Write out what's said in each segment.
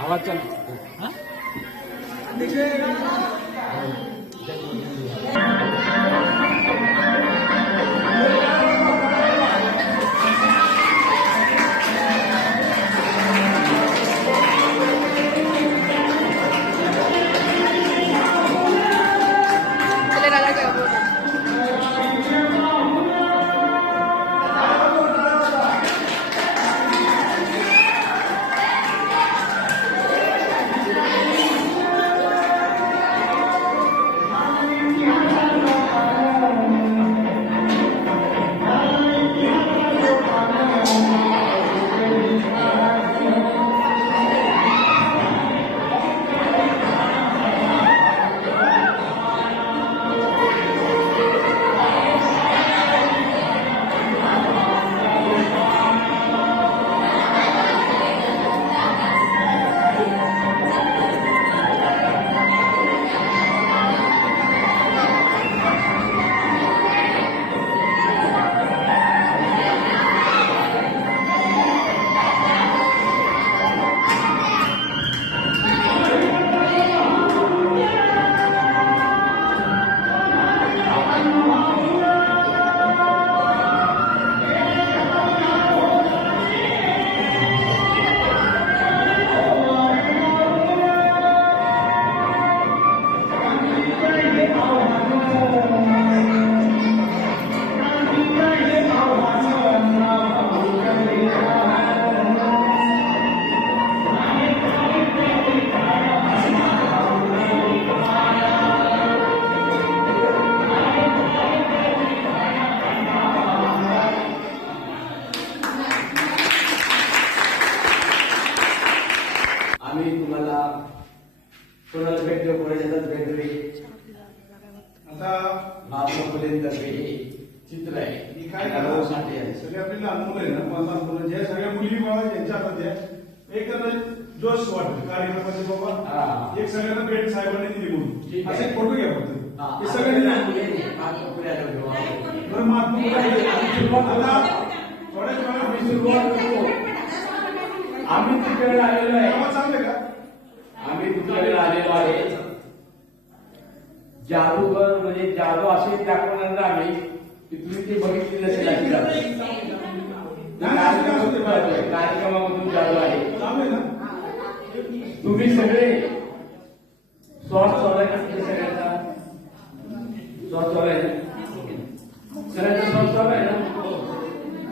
आवाज चल आम्ही तुम्हाला कोणाला भेटलो कोणाच्याच भेटले आता महात्मा फुलेंतर्फे चित्र आहे काय साठी आहे सगळे आपली लहान मुलं आहे ना लहान मुलं ज्या सगळ्या मुली बाबा त्यांच्यामध्ये एक जोश वाटतो कार्यक्रमाचे बाबा एक सगळ्यांना भेट साहेबांनी दिली म्हणून असे फोटो घ्या फक्त हे सगळ्यांनी महात्मा आम्ही तिकडे आलेलो आहे चांगलं का आम्ही तिकडे आलेलो आहे जादूगर म्हणजे जादू असे दाखवणार ना आम्ही की तुम्ही ते बघितले नसेल कार्यक्रमामधून जादू आहे तुम्ही सगळे श्वास चालू आहे सगळ्यांचा श्वास चालू आहे सगळ्यांचा श्वास चालू आहे ना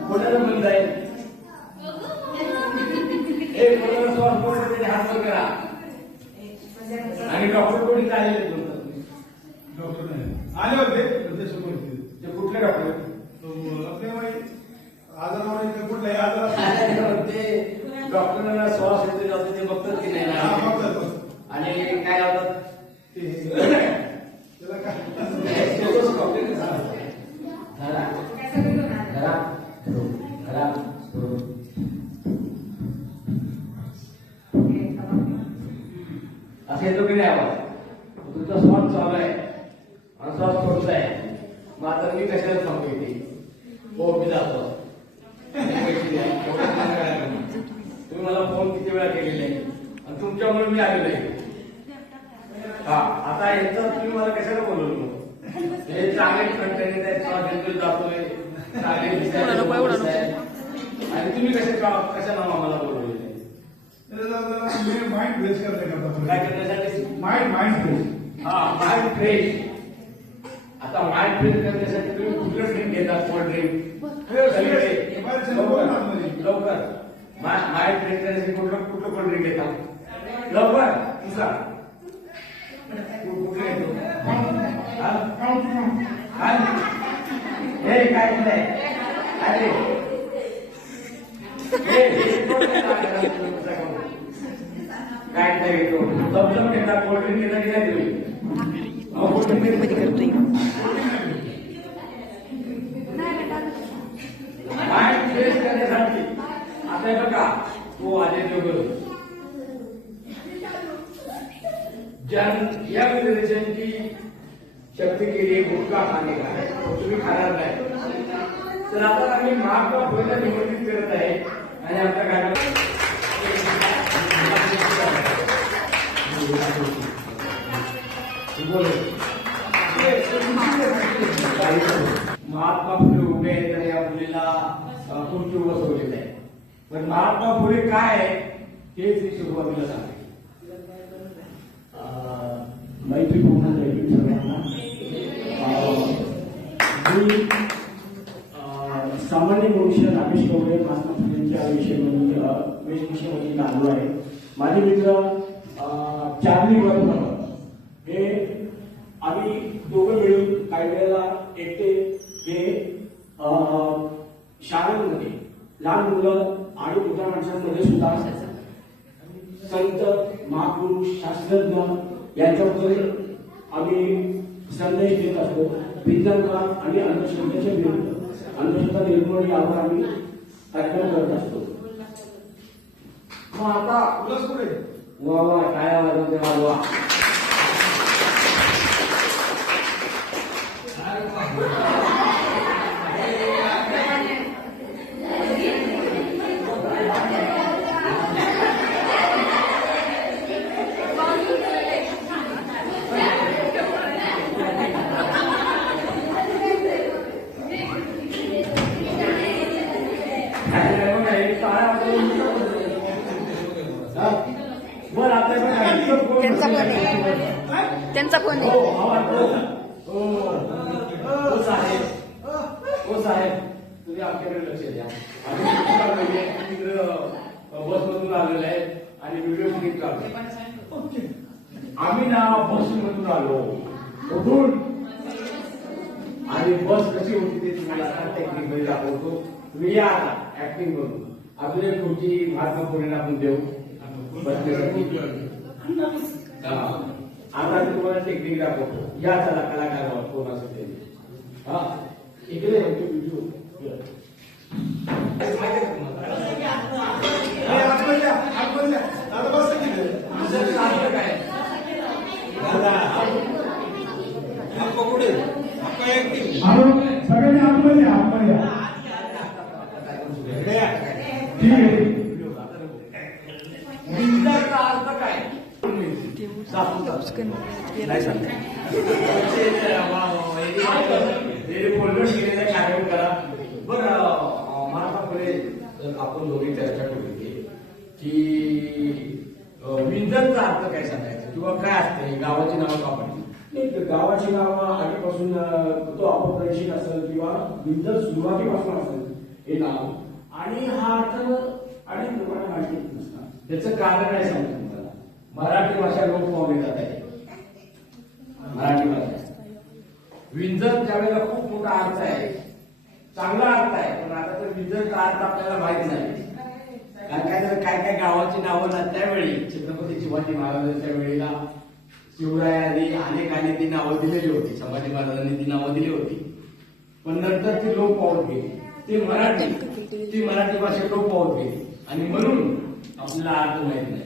कोणाला बंद आहे श्वास कोण हात वर करा आणि डॉक्टर कोणी आलेले डॉक्टर आले होते कुठले डॉक्टर आजारावर कुठले आजार ते डॉक्टरांना श्वास येते जाते ते बघतात की नाही आणि काय लावतात असं येतो की नाही आवाज तुमचा श्वास चालू आहे आणि श्वास सोडत आहे मात्र मी कशाला सांगतो इथे हो मी जातो तुम्ही मला फोन किती वेळा केलेला आहे आणि तुमच्यामुळे मी आलेलो आहे हा आता यांचं तुम्ही मला कशाला बोलवलं हे चांगले कंटेंट आहेत जातोय चांगले आणि तुम्ही कशाला मला बोलवले माइंड फ्रेश करण्यासाठी माइंड फ्रेश हा माइंड फ्रेश आता माइंड फ्रेश करण्यासाठी तुम्ही कुठलं ड्रिंक घेता कोल्ड ड्रिंक लवकर माइंड फ्रेश करण्यासाठी कुठलं कोल्ड ड्रिंक घेता लवकर तुझा कुठलं घेतो हे काय केलंय अरे काय घेतो सबसम घेता कोल्ड ड्रिंक घेता की नाही तुम्ही माइंड फ्रेश करण्यासाठी आता बघा तो आले या विरोधकांची शक्ती केली गुटखा खाणे का तुम्ही खाणार नाही तर आता आम्ही महात्मा फुलेला निमंत्रित करत आहे आणि आमच्या कार्यक्रम महात्मा फुले उभे आहेत तर या मुलीला खुर्ची बसवलेलं आहे पण महात्मा फुले काय आहे हे श्री सुरुवातीला सांगते मैत्रीपूर्ण दैनिक सर्वांना मी सामान्य मनुष्य रामेश गवडे महात्मा फुलेंच्या वेशभूषेमध्ये आलो आहे. माझे मित्र चार्ली वर्धन हे आम्ही दोघं मिळून काही वेळेला एकटे हे शाळांमध्ये लहान मुलं आणि मोठ्या माणसांमध्ये सुद्धा संत महापुरुष शास्त्रज्ञ यांच्याबद्दल आम्ही संदेश देत असतो. विज्ञानकार आणि अंधश्रद्धेच्या विरुद्ध अंधश्रद्धा निर्मूलन यावर आम्ही कार्यक्रम करत असतो. मग आता वा वा काय वाजवते वा त्यांचा कोण आहे हो साहेब तुम्ही आमच्याकडे लक्ष द्या बसमधून आलेलं आहे आणि व्हिडिओ क्लिप काढतो. आम्ही ना बसमधून आलो कुठून आणि बस कशी होती ते तुम्हाला टेक्निक मध्ये दाखवतो. तुम्ही या आता ऍक्टिंग करून अजून एक खुर्ची महात्मा फुलेला आपण देऊ बसण्यासाठी. आता मी तुम्हाला टेक्निक दाखवतो. या चला कलाकार कोण असं ते हा इकडे व्हिडिओ सगळ्यांनी आतमध्ये कार्यक्रम करा बरं. महात्मा फुले आपण दोघी चर्चा केली की विंजरचा अर्थ काय सांगायचं किंवा काय असते गावाची नावं का पडली. गावाची नावं आधीपासून तो अपरिचित असेल किंवा विंजर सुरुवातीपासून असेल हे नाव आणि हा अर्थ अनेक लोकांना माहिती नसतात. त्याचं कारण काय सांगतो तुम्हाला. मराठी भाषा लोप पावली जात आहे. मराठी भाषा विंजर त्यावेळेला खूप मोठा अर्थ आहे चांगला अर्थ आहे पण आता तर विंजरचा अर्थ आपल्याला माहित नाही. कारण काय काय गावाची नावं ना त्यावेळी छत्रपती शिवाजी महाराजांच्या वेळेला शिवरायांनी अनेकांनी ती नावं दिलेली होती. संभाजी महाराजांनी ती नावं दिली होती पण नंतर ती लोप पावत गेली. ती मराठी भाषा लोप पावत गेली आणि म्हणून आपल्याला अर्थ माहित नाही.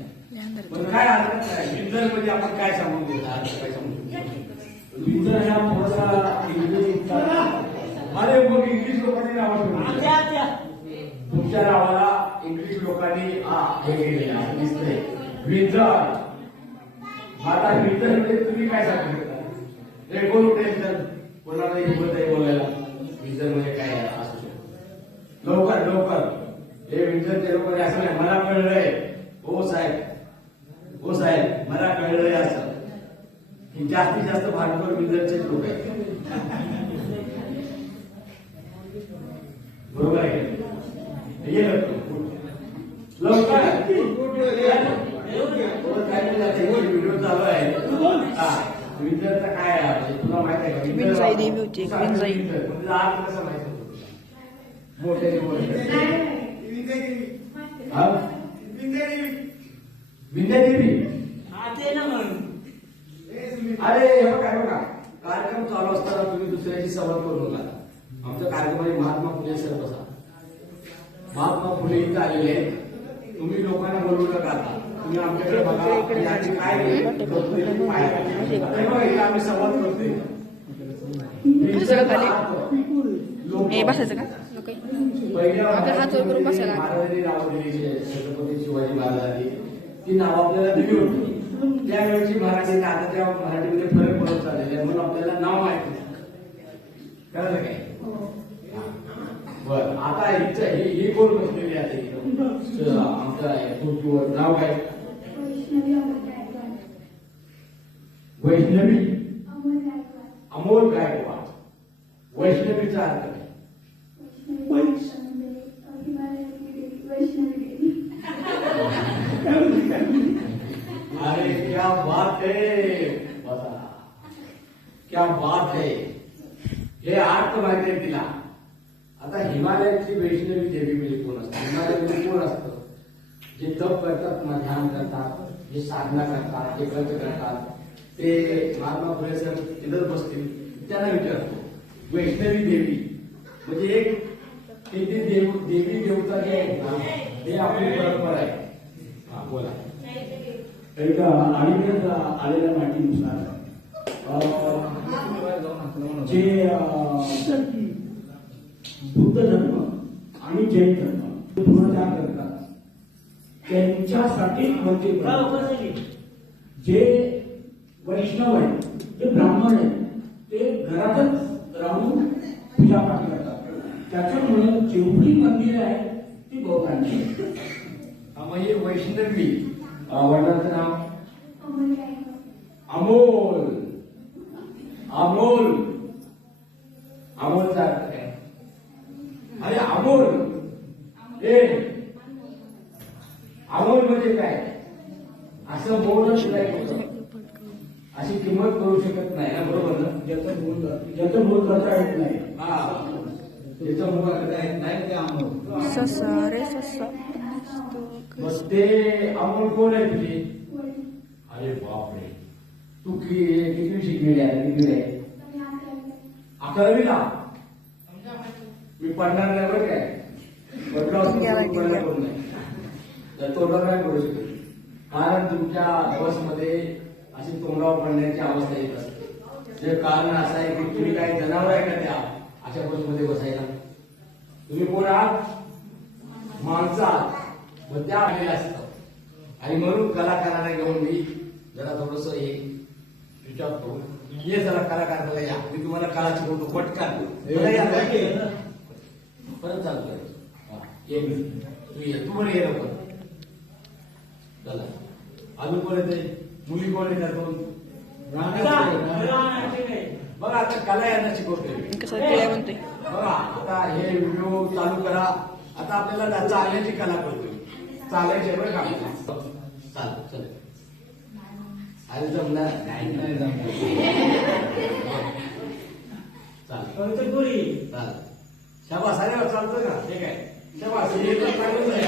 पण काय अर्थ काय विंजर म्हणजे आपण काय सांगून देतो अर्थ काय सांगून विंजर ह्या थोडासा इंग्रजीचा अरे मग इंग्लिश लोकांनी नावं तुमच्या नावाला इंग्लिश लोकांनी हे केलेलं आहे दिसतंय विंजर. आता विंजर म्हणजे तुम्ही काय सांगू शकता. हे कोण उठेल तर कोणाला हिंमत आहे बोलायला विंजर म्हणजे काय असू शकतो. लवकर लवकर हे विंजर ते लोक असं नाही मला कळलंय हो साहेब मला कळलंय असं की जास्तीत जास्त भांडवल विंजरचेच लोक आहेत. बरोबर आहे ये लवकर व्हिडिओ चालू आहे. विंजरचा काय आहे तुला माहित आहे का. विंजाई देवी होती विंजाई अर्थ कसं माहित होतो मोठे विंध्यादेवी. अरे हे बघा कार्यक्रम चालू असताना तुम्ही दुसऱ्याची सवय करू नका. आमच्या कार्यक्रमाने महात्मा फुले सर बसा. महात्मा फुले इथं आलेले आहेत. तुम्ही लोकांना बोलू नका आता तुम्ही आमच्याकडे बघा की आधी काय लोकप्रिय पाहिजे. हे बघा, इथे आम्ही संवाद करतोय. सगळं खाली हे बसायचं का नको आपल्या हात वर करून बसायला महाराजांनी नावं दिली छत्रपती शिवाजी महाराजांनी ती नावं आपल्याला दिली होती. त्यावेळेची मराठी आता त्या मराठीमध्ये फरक पडत चाललेला आहे, म्हणून आपल्याला नाव माहिती कळलं काय. बर आता ही कोण बसलेली आहे आमच्या खुर्चीवर नाव काय. वैष्णवी अमोल गायकवाड. वैष्णवीचा अर्थ काय. अरे क्या बात है, बसा क्या बात है. हे अर्थ माहिती आहे तिला. आता हिमालयाची वैष्णवी देवी म्हणजे कोण असतं. हिमालयामध्ये कोण असतं जे तप करतात, ध्यान करतात, जे साधना करतात, जे व्रत करतात, ते महात्मा फुले सर तिथंच बसतील. त्यांना विचारतो वैष्णवी देवी म्हणजे एक देवी देवता जे आहेत ना ते आपली परंपरा आहे. हा बोला. एका अलीकडेच आलेल्या माहितीनुसार जे बुद्ध धर्म आणि जैन धर्म पुनर्चार करतात त्यांच्यासाठी म्हणजे जे वैष्णव आहेत, जे ब्राह्मण आहेत, ते घरातच राहून पूजापाठ करतात. त्याच्यामुळे जेवढी मंदिरं आहेत ती बौद्धांची. म्हणजे वैष्णवी वडिलांचं नाव अमोल. अमोल अमोलचा अर्थ काय. अरे अमोल हे अमोल म्हणजे काय असं बोलणं शिकायचं. अशी किंमत करू शकत नाही ना, बरोबर ना. ज्याचं मूळ करता येत नाही, त्याचं मूळ करता येत नाही ते अमोल. ससा रे ससा मग ते अमोल कोण आहे तुझी. अरे बापरे, तू किती शिकलेली आहे. किती आहे. 11वीला. मी पडणार नाही बरं काय. नाही तर तोंडावर नाही पडू शकत. कारण तुमच्या बसमध्ये अशी तोंडावर पडण्याची अवस्था येत असते. ते कारण असं आहे की तुम्ही काही जनावर आहे का त्या अशा बसमध्ये बसायला. तुम्ही कोण आहात. माणसं आहात. मग त्या आलेल्या असतात. आणि म्हणून कलाकाराला घेऊन मी जरा थोडस हे विचार करू. ये जरा कलाकाराला या, मी तुम्हाला कला शिकवतो. पटकन परत चालू करायचं. तू ये, तू पण ये लवकर. चला अजून कोण येते. मुली कोण येतात. बघा आता कला यांना शिकवतोय. कसं काय म्हणते बघा आता हे व्हिडिओ चालू करा. आता आपल्याला चालण्याची कला करतोय. चालायचे बरं का. चाल चल अरे जमणार नाही जमणार. चाल चाल शाबास. अरे चालतं का. ठीक आहे शाबास. हे तर चांगलंच आहे.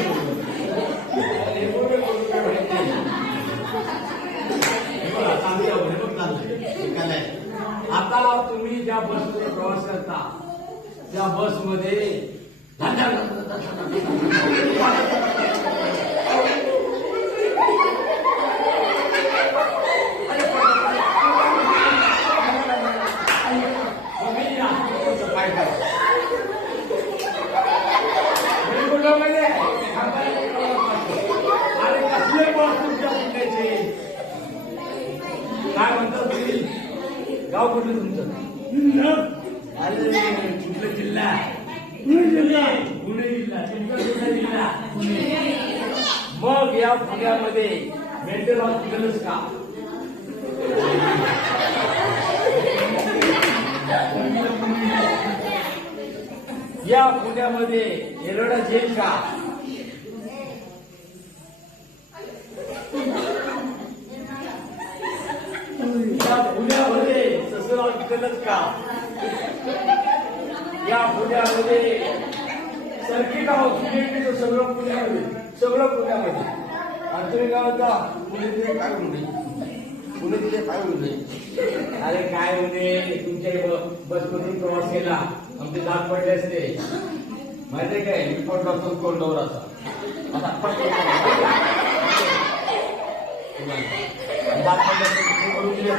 हे बघा चांगली आवड बघ चाललंय. आता तुम्ही ज्या बसमध्ये प्रवास करता त्या बसमध्ये काय म्हणतात तुम्ही. गाव कुठलं तुमचं. अरे कुठला जिल्हा. पुणे जिल्हा. तुमचा कुठला जिल्हा. मग या पुण्यामध्ये मेंटल हॉस्पिटलच का. या पुण्यामध्ये एरोडा जेल का. या पुण्यामध्ये ससुर हॉस्पिटलच का. या पुण्यामध्ये सर्किट हाऊस सगळं पुण्यामध्ये. सगळं पुण्यामध्ये. आणि तुम्ही काय होता पुणे तिथे काय होऊ नये. पुणे तिथे काय होऊ नये. अरे काय होणे. तुमच्या बसमधून प्रवास केला आमचे दात पडले असते माहितीये काय. मी पडलो असतो कोल्डवर असा. तुम्हाला. आणि दाखवलं तर तुम्ही करून दिलं.